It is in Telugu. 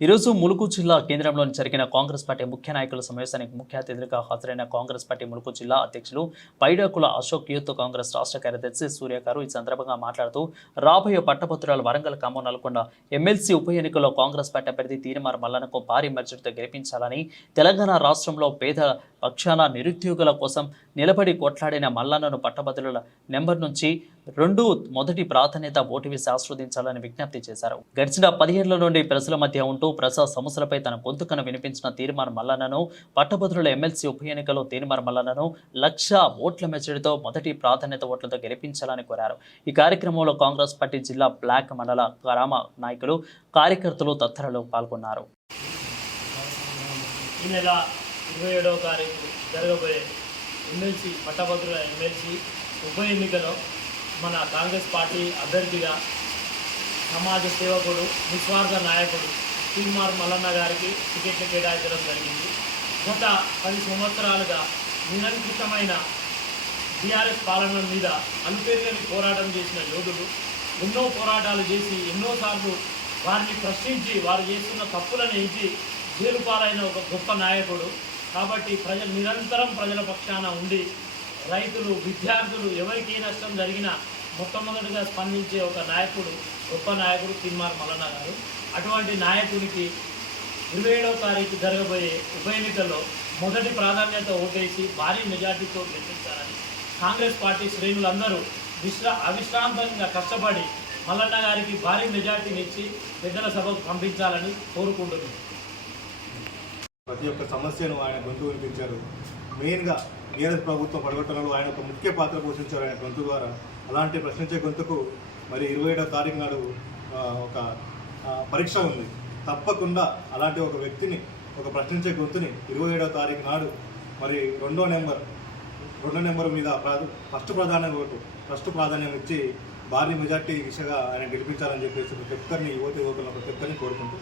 ఈరోజు ములుగు జిల్లా కేంద్రంలోని జరిగిన కాంగ్రెస్ పార్టీ ముఖ్య నాయకుల సమావేశానికి ముఖ్య అతిథిగా హాజరైన కాంగ్రెస్ పార్టీ ములుగు జిల్లా అధ్యక్షులు పైడాకుల అశోక్ యూత్ కాంగ్రెస్ రాష్ట్ర కార్యదర్శి సూర్య గారు ఈ సందర్భంగా మాట్లాడుతూ రాబోయే పట్టభద్రుల వరంగల్ ఖమ్మం నల్గొండ ఎమ్మెల్సీ ఉప ఎన్నికల్లో కాంగ్రెస్ పార్టీ అభ్యర్థి తీరుమార్ మల్లనకు భారీ మెజార్టీతో గెలిపించాలని తెలంగాణ రాష్ట్రంలో పేద పక్షాన నిరుద్యోగుల కోసం నిలబడి కొట్లాడిన మల్లన్నను పట్టభద్రుల నెంబర్ నుంచి రెండు మొదటి ప్రాధాన్యత ఓటు వేసి ఆస్వాదించాలని విజ్ఞప్తి చేశారు. గడిచిన పదిహేడుల నుండి ప్రజల మధ్య ఉంటూ ప్రజా సమస్యలపై తన గొంతుకను వినిపించిన తీర్మార్ మల్లన్నను పట్టభద్రుల ఎమ్మెల్సీ ఉప ఎన్నికలో తీర్మాన మల్లన్నను లక్ష ఓట్ల మెజారిటీతో మొదటి ప్రాధాన్యత ఓట్లతో గెలిపించాలని కోరారు. ఈ కార్యక్రమంలో కాంగ్రెస్ పార్టీ జిల్లా బ్లాక్ మండల గ్రామ నాయకులు కార్యకర్తలు తదితరులు పాల్గొన్నారు. ఈ నెల ఇరవై ఏడవ తారీఖు జరగబోయే ఎమ్మెల్సీ పట్టభద్రుల ఎమ్మెల్సీ ఉప ఎన్నికలో మన కాంగ్రెస్ పార్టీ అభ్యర్థిగా సమాజ సేవకుడు నిస్వార్థ నాయకుడు తీన్మార్ మల్లన్న గారికి టికెట్లు కేటాయించడం జరిగింది. గత పది సంవత్సరాలుగా నిరంకితమైన టీఆర్ఎస్ పాలన మీద అనుపేరుగని పోరాటం చేసిన యోధులు ఎన్నో పోరాటాలు చేసి ఎన్నోసార్లు వారిని ప్రశ్నించి వారు చేస్తున్న తప్పులను ఎంచి జైలు పాలైన ఒక గొప్ప నాయకుడు. కాబట్టి ప్రజలు నిరంతరం ప్రజల పక్షాన ఉండి రైతులు విద్యార్థులు ఎవరికి నష్టం జరిగినా మొట్టమొదటిగా స్పందించే ఒక నాయకుడు గొప్ప నాయకుడు తిమ్మార్ మల్లన్న గారు. అటువంటి నాయకుడికి ఇరవై ఏడవ తారీఖు జరగబోయే ఉప ఎన్నికల్లో మొదటి ప్రాధాన్యత ఓటేసి భారీ మెజార్టీతో గెలిపించాలని కాంగ్రెస్ పార్టీ శ్రేణులందరూ విశ్రా అవిశ్రాంతంగా కష్టపడి మల్లన్న గారికి భారీ మెజార్టీని ఇచ్చి పెద్దల సభకు పంపించాలని కోరుకుంటున్నాను ప్రతి ఒక్క సమస్యను ఆయన గొంతు వినిపించారు. మెయిన్గా టీఆర్ఎస్ ప్రభుత్వం పడగొట్టడంలో ఆయన ఒక ముఖ్య పాత్ర పోషించారు ఆయన గొంతు ద్వారా. అలాంటి ప్రశ్నించే గొంతుకు మరి ఇరవై ఏడవ తారీఖు నాడు ఒక పరీక్ష ఉంది. తప్పకుండా అలాంటి ఒక వ్యక్తిని ఒక ప్రశ్నించే గొంతుని ఇరవై ఏడవ తారీఖు నాడు మరి రెండో నెంబర్ రెండో నెంబర్ మీద ఫస్ట్ ప్రాధాన్యం ఓటు ఫస్ట్ ప్రాధాన్యం ఇచ్చి భారీ మెజార్టీ దిశగా ఆయన గెలిపించాలని చెప్పేసి ప్రతి ఒక్కరిని యువత యువకులను ప్రతి ఒక్కరిని కోరుకుంటూ